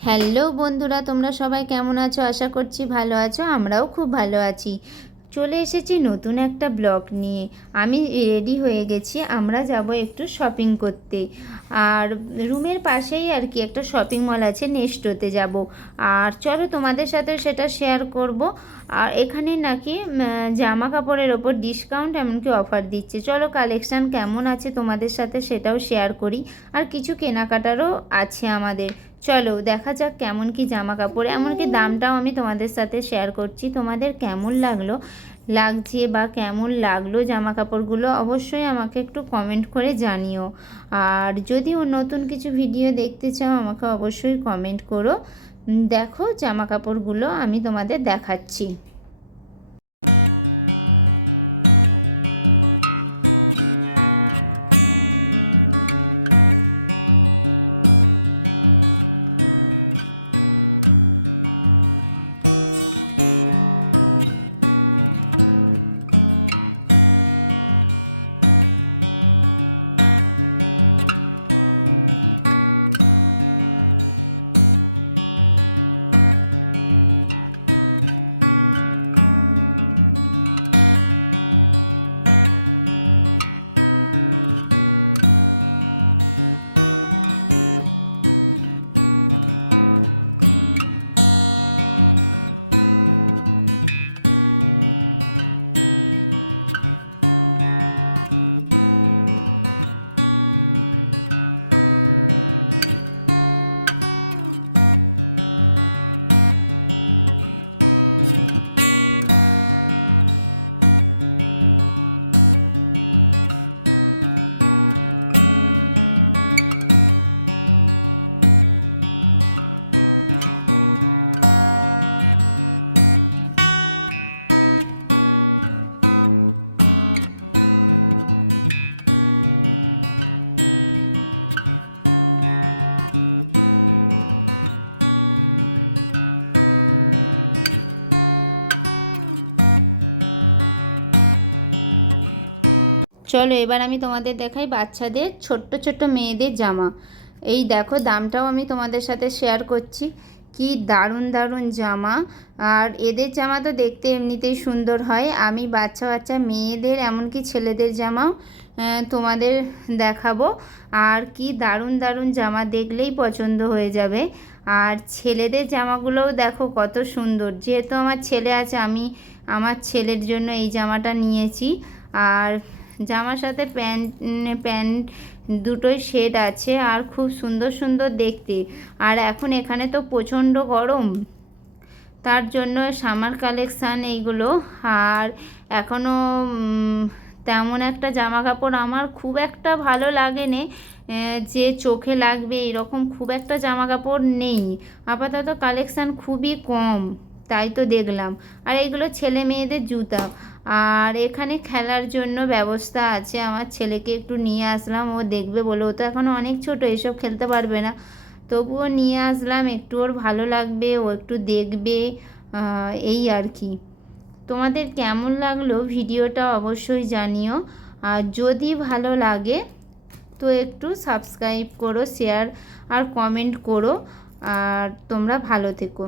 Hello বন্ধুরা, তোমরা সবাই কেমন আছো? আশা করছি ভালো আছো। আমরাও খুব ভালো আছি। চলে এসেছি নতুন একটা ব্লগ নিয়ে। আমি রেডি হয়ে গেছি, আমরা যাব একটু শপিং করতে। আর রুমের পাশেই আর কি একটা শপিং মল আছে, নেস্টোতে যাব। আর চলো তোমাদের সাথে সেটা শেয়ার করব। আর এখানে নাকি জামা কাপড়ের ওপর ডিসকাউন্ট এমনকি অফার দিচ্ছে। চলো কালেকশান কেমন আছে তোমাদের সাথে সেটাও শেয়ার করি। আর কিছু কেনাকাটারও আছে আমাদের। চলো দেখা যাক কেমন কি জামা কাপড়, এমনকি দামটাও আমি তোমাদের সাথে শেয়ার করছি। তোমাদের কেমন লাগছে বা কেমন লাগলো জামা কাপড়গুলো অবশ্যই আমাকে একটু কমেন্ট করে জানিও। আর যদি নতুন কিছু ভিডিও দেখতে চাও আমাকে অবশ্যই কমেন্ট করো। দেখো জামা কাপড়গুলো আমি তোমাদের দেখাচ্ছি। চলো এবার আমি তোমাদের দেখাই বাচ্চাদের ছোট্ট ছোট্ট মেয়েদের জামা। এই দেখো, দামটাও আমি তোমাদের সাথে শেয়ার করছি। কি দারুণ দারুণ জামা। আর এদের জামা তো দেখতে এমনিতেই সুন্দর হয়। আমি বাচ্চা বাচ্চা মেয়েদের এমনকি ছেলেদের জামাও তোমাদের দেখাবো। আর কি দারুণ দারুণ জামা, দেখলেই পছন্দ হয়ে যাবে। আর ছেলেদের জামাগুলোও দেখো কত সুন্দর। যেহেতু আমার ছেলে আছে, আমি আমার ছেলের জন্য এই জামাটা নিয়েছি। আর জামার সাথে প্যান্ট দুটোই শেড আছে, আর খুব সুন্দর সুন্দর দেখতে। আর এখন এখানে তো প্রচণ্ড গরম, তার জন্য সামার কালেকশান এইগুলো। আর এখনও তেমন একটা জামা কাপড় আমার খুব একটা ভালো লাগেনি, যে চোখে লাগবে এরকম খুব একটা জামা কাপড় নেই। আপাতত কালেকশান খুবই কম, তাই তো দেখলাম। আর এইগুলো ছেলে মেয়েদের জুতা। আর এখানে খেলার জন্য ব্যবস্থা আছে। আমার ছেলেকে একটু নিয়ে আসলাম, ও দেখবে বলে। ও তো এখনও অনেক ছোট, এসব খেলতে পারবে না। তবুও নিয়ে আসলাম, একটু ওর ভালো লাগবে, ও একটু দেখবে। এই আর কি। তোমাদের কেমন লাগলো ভিডিওটা অবশ্যই জানিও। আর যদি ভালো লাগে তো একটু সাবস্ক্রাইব করো, শেয়ার আর কমেন্ট করো। আর তোমরা ভালো থেকো।